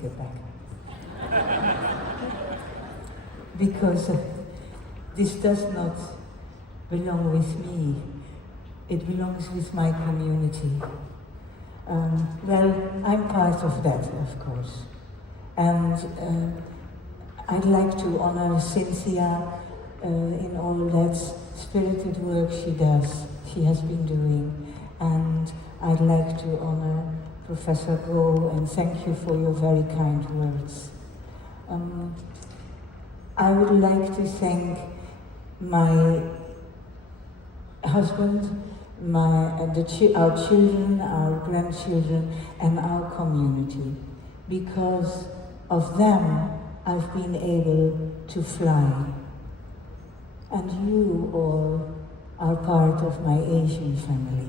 get back. Because this does not belong with me, it belongs with my community. Well, I'm part of that, of course. And I'd like to honor Cynthia in all that spirited work she has been doing. And I'd like to honor Professor Goh and thank you for your very kind words. I would like to thank my husband, our children, our grandchildren, and our community. Because of them, I've been able to fly. And you all are part of my Asian family.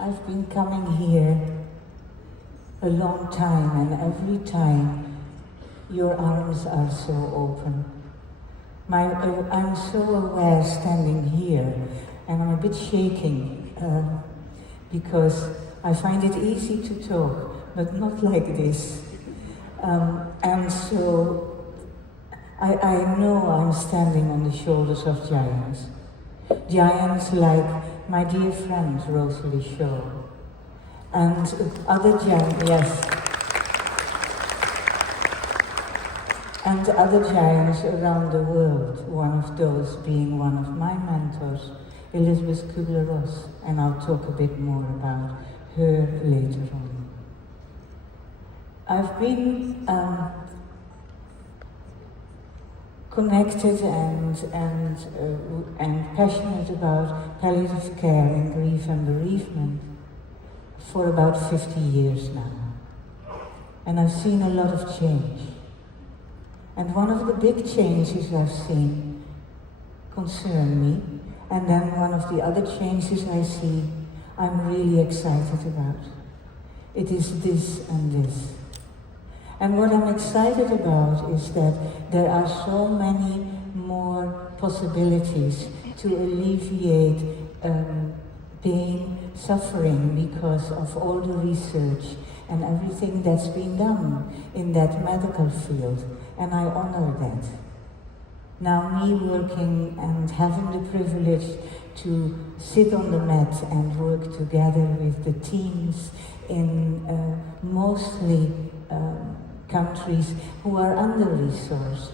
I've been coming here a long time, and every time your arms are so open. I'm so aware standing here, and I'm a bit shaking because I find it easy to talk, but not like this. And so I know I'm standing on the shoulders of giants. Giants like my dear friend Rosalie Shaw, and other giants, yes, and other giants around the world, one of those being one of my mentors, Elizabeth Kubler-Ross, and I'll talk a bit more about her later on. I've been connected and passionate about palliative care in grief and bereavement for about 50 years now. And I've seen a lot of change. And one of the big changes I've seen concern me, and then one of the other changes I see I'm really excited about. It is this and this. And what I'm excited about is that there are so many more possibilities to alleviate pain, suffering, because of all the research and everything that's been done in that medical field, and I honor that. Now, me working and having the privilege to sit on the mat and work together with the teams in mostly countries who are under-resourced,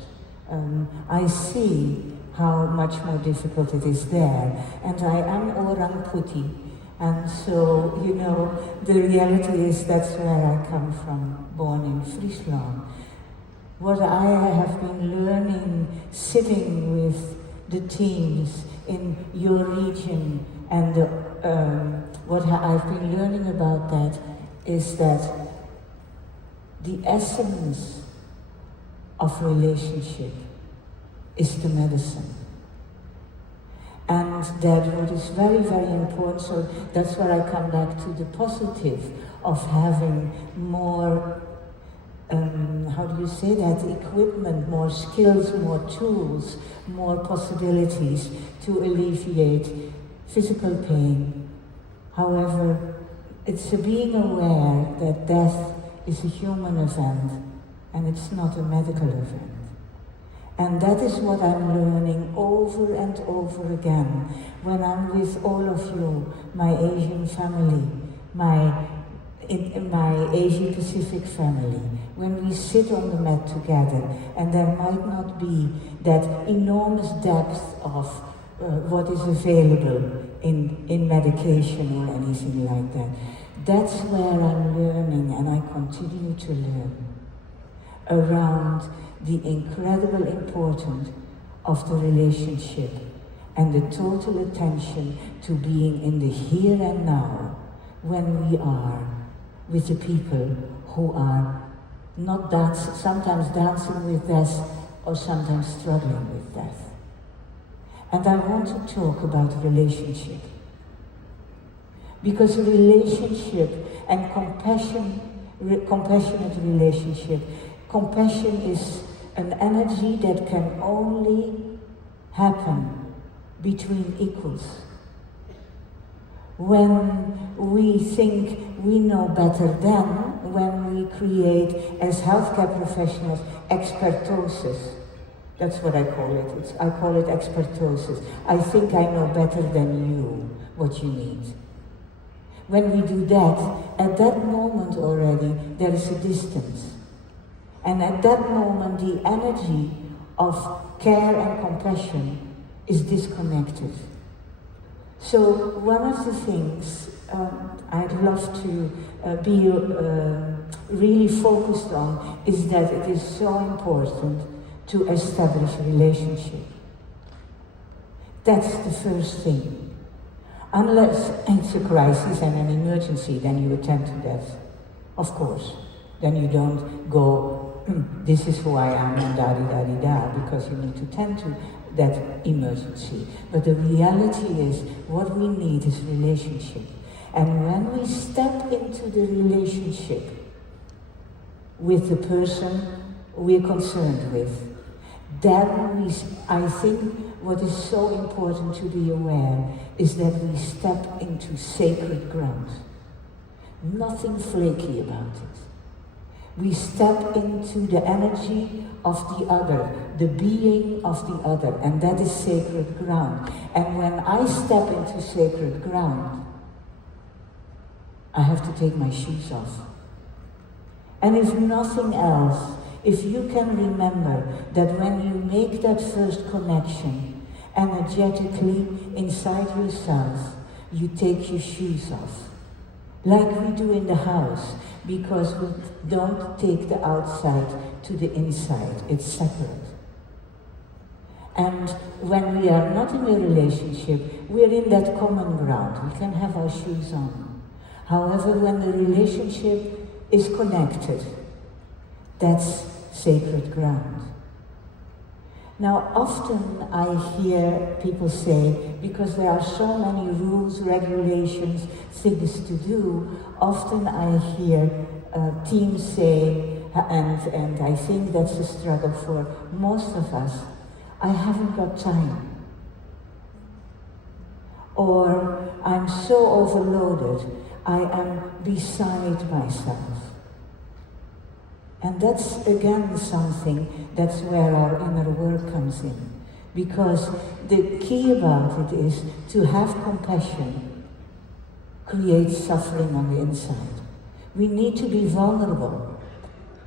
I see how much more difficult it is there. And I am Orang Putih, and so, you know, the reality is that's where I come from, born in Friesland. What I have been learning sitting with the teams in your region, and what I've been learning about that is that the essence of relationship is the medicine. And that what is very, very important, so that's where I come back to the positive of having more, how do you say that, equipment, more skills, more tools, more possibilities to alleviate physical pain. However, it's being aware that death is a human event and it's not a medical event. And that is what I'm learning over and over again when I'm with all of you, my Asian family, my Asia Pacific family, when we sit on the mat together, and there might not be that enormous depth of what is available in medication or anything like that. That's where I'm learning, and I continue to learn, around the incredible importance of the relationship and the total attention to being in the here and now when we are with the people who are not sometimes dancing with death or sometimes struggling with death. And I want to talk about relationship. Because relationship and compassionate relationship, compassion is an energy that can only happen between equals. When we think we know better than, when we create, as healthcare professionals, expertosis. That's what I call it. I call it expertosis. I think I know better than you what you need. When we do that, at that moment already, there is a distance. And at that moment, the energy of care and compassion is disconnected. So one of the things I'd love to be really focused on is that it is so important to establish a relationship. That's the first thing. Unless it's a crisis and an emergency, then you attend to that, of course. Then you don't go, this is who I am, and da-di-da-di-da, because you need to tend to that emergency. But the reality is, what we need is relationship. And when we step into the relationship with the person we're concerned with, then I think what is so important to be aware is that we step into sacred ground. Nothing flaky about it. We step into the energy of the other, the being of the other, and that is sacred ground. And when I step into sacred ground, I have to take my shoes off. And if nothing else, if you can remember that when you make that first connection, energetically inside yourself, you take your shoes off. Like we do in the house, because we don't take the outside to the inside, it's separate. And when we are not in a relationship, we're in that common ground, we can have our shoes on. However, when the relationship is connected, that's sacred ground. Now, often I hear people say, because there are so many rules, regulations, things to do, often I hear teams say, and I think that's a struggle for most of us, I haven't got time. Or I'm so overloaded, I am beside myself. And that's again something, that's where our inner work comes in. Because the key about it is to have compassion creates suffering on the inside. We need to be vulnerable.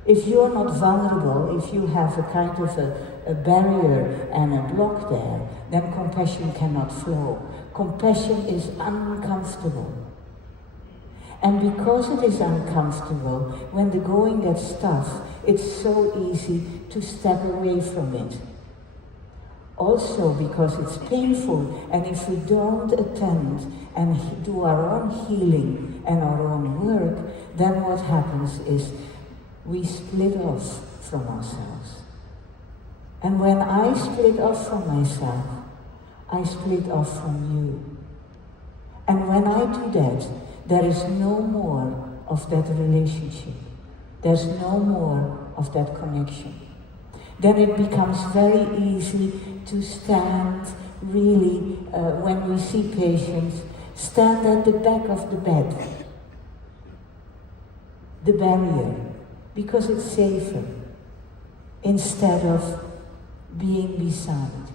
If you're not vulnerable, if you have a kind of a barrier and a block there, then compassion cannot flow. Compassion is uncomfortable. And because it is uncomfortable, when the going gets tough, it's so easy to step away from it. Also because it's painful, and if we don't attend and do our own healing and our own work, then what happens is we split off from ourselves. And when I split off from myself, I split off from you. And when I do that, there is no more of that relationship. There's no more of that connection. Then it becomes very easy to stand, really, when we see patients, stand at the back of the bed, the barrier, because it's safer, instead of being beside.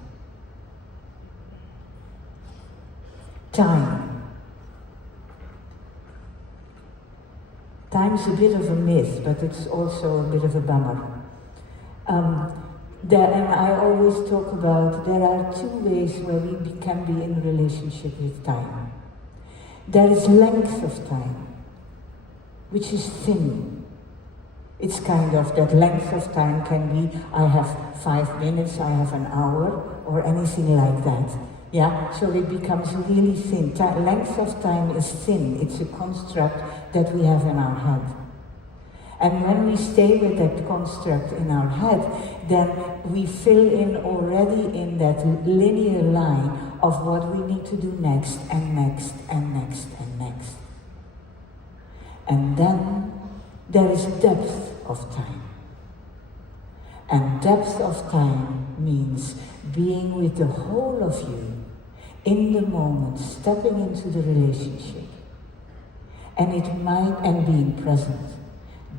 Time. Time's a bit of a myth, but it's also a bit of a bummer. And I always talk about there are two ways where we can be in relationship with time. There is length of time, which is thin. It's kind of that length of time can be, I have 5 minutes, I have an hour, or anything like that. Yeah, so it becomes really thin. Length of time is thin. It's a construct that we have in our head. And when we stay with that construct in our head, then we fill in already in that linear line of what we need to do next, and next, and next, and next. And then there is depth of time. And depth of time means being with the whole of you, in the moment, stepping into the relationship, and being present.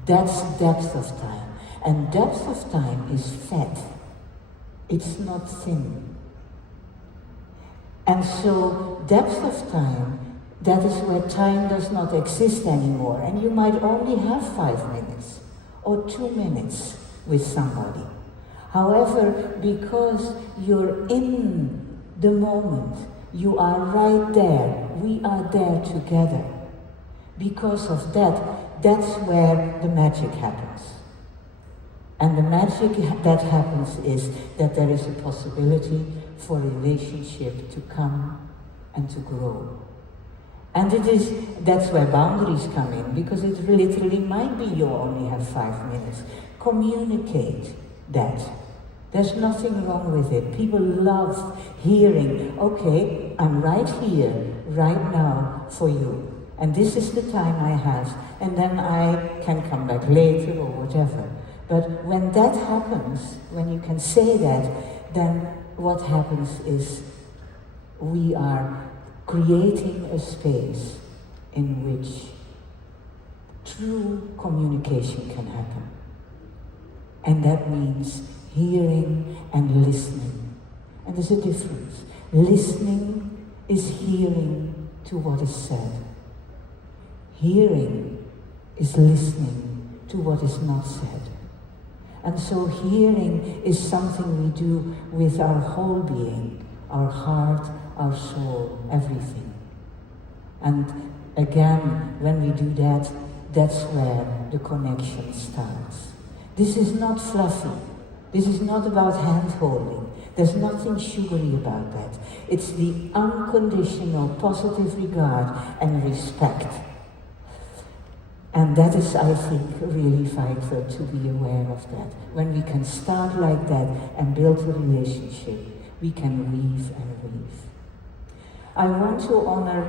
That's depth of time. And depth of time is fat. It's not thin. And so depth of time, that is where time does not exist anymore. And you might only have 5 minutes or 2 minutes with somebody. However, because you're in the moment, you are right there, we are there together. Because of that, that's where the magic happens. And the magic that happens is that there is a possibility for a relationship to come and to grow. And that's where boundaries come in, because it literally might be you only have 5 minutes. Communicate that. There's nothing wrong with it. People love hearing, okay, I'm right here, right now for you. And this is the time I have, and then I can come back later or whatever. But when that happens, when you can say that, then what happens is we are creating a space in which true communication can happen. And that means hearing and listening. And there's a difference. Listening is hearing to what is said. Hearing is listening to what is not said. And so hearing is something we do with our whole being, our heart, our soul, everything. And again, when we do that, that's where the connection starts. This is not fluffy. This is not about hand-holding. There's nothing sugary about that. It's the unconditional positive regard and respect. And that is, I think, really vital to be aware of that. When we can start like that and build a relationship, we can weave and weave. I want to honor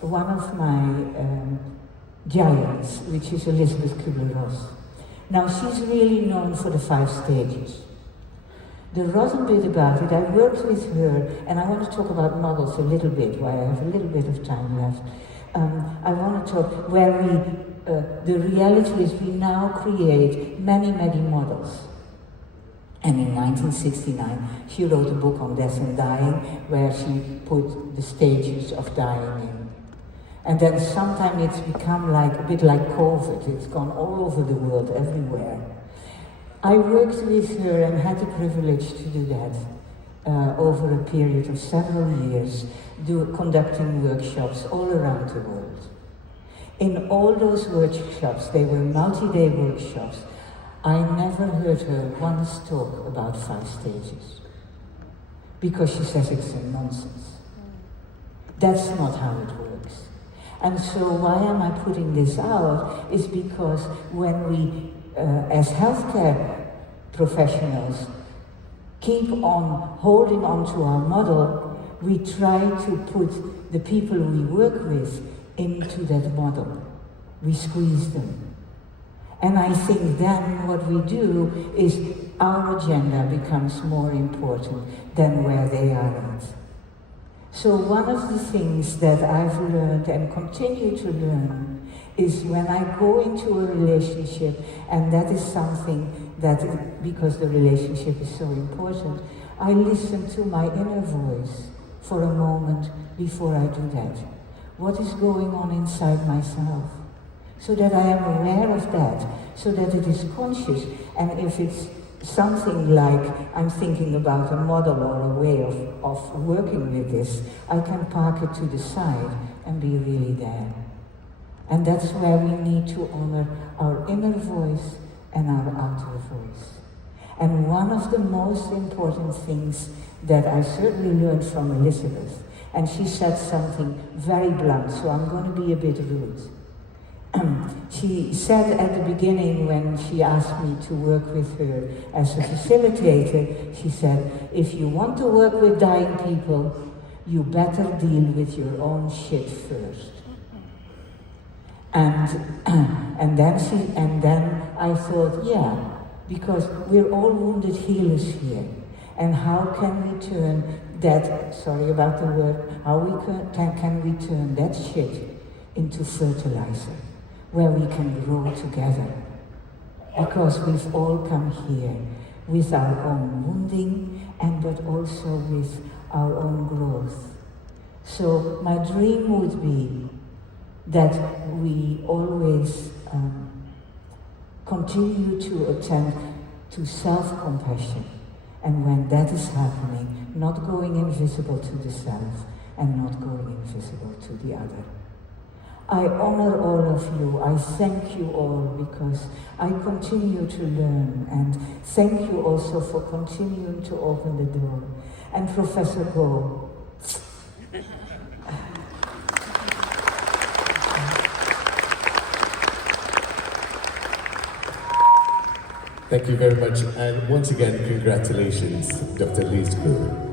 one of my giants, which is Elizabeth Kubler-Ross. Now, she's really known for the 5 stages. The rotten bit about it, I worked with her, and I want to talk about models a little bit, while I have a little bit of time left. I want to talk where the reality is we now create many, many models. And in 1969, she wrote a book on death and dying, where she put the stages of dying in. And then sometime it's become a bit like COVID. It's gone all over the world, everywhere. I worked with her and had the privilege to do that over a period of several years, conducting workshops all around the world. In all those workshops, they were multi-day workshops, I never heard her once talk about 5 stages. Because she says it's a nonsense. That's not how it works. And so why am I putting this out is because when we, as healthcare professionals, keep on holding on to our model, we try to put the people we work with into that model. We squeeze them. And I think then what we do is our agenda becomes more important than where they are at. So one of the things that I've learned and continue to learn is when I go into a relationship, and that is something that, because the relationship is so important, I listen to my inner voice for a moment before I do that. What is going on inside myself? So that I am aware of that, so that it is conscious. And if it's something like I'm thinking about a model or a way of working with this, I can park it to the side and be really there. And that's where we need to honor our inner voice and our outer voice. And one of the most important things that I certainly learned from Elizabeth, and she said something very blunt, so I'm going to be a bit rude. She said at the beginning, when she asked me to work with her as a facilitator, she said, if you want to work with dying people, you better deal with your own shit first. And then I thought, yeah, because we're all wounded healers here. And how can we turn that, sorry about the word, how can we turn that shit into fertilizer, where we can grow together. Because we've all come here with our own wounding, but also with our own growth. So my dream would be that we always continue to attend to self-compassion. And when that is happening, not going invisible to the self and not going invisible to the other. I honor all of you. I thank you all because I continue to learn, and thank you also for continuing to open the door. And Professor Goh, thank you very much, and once again, congratulations, Dr. Liese Groot.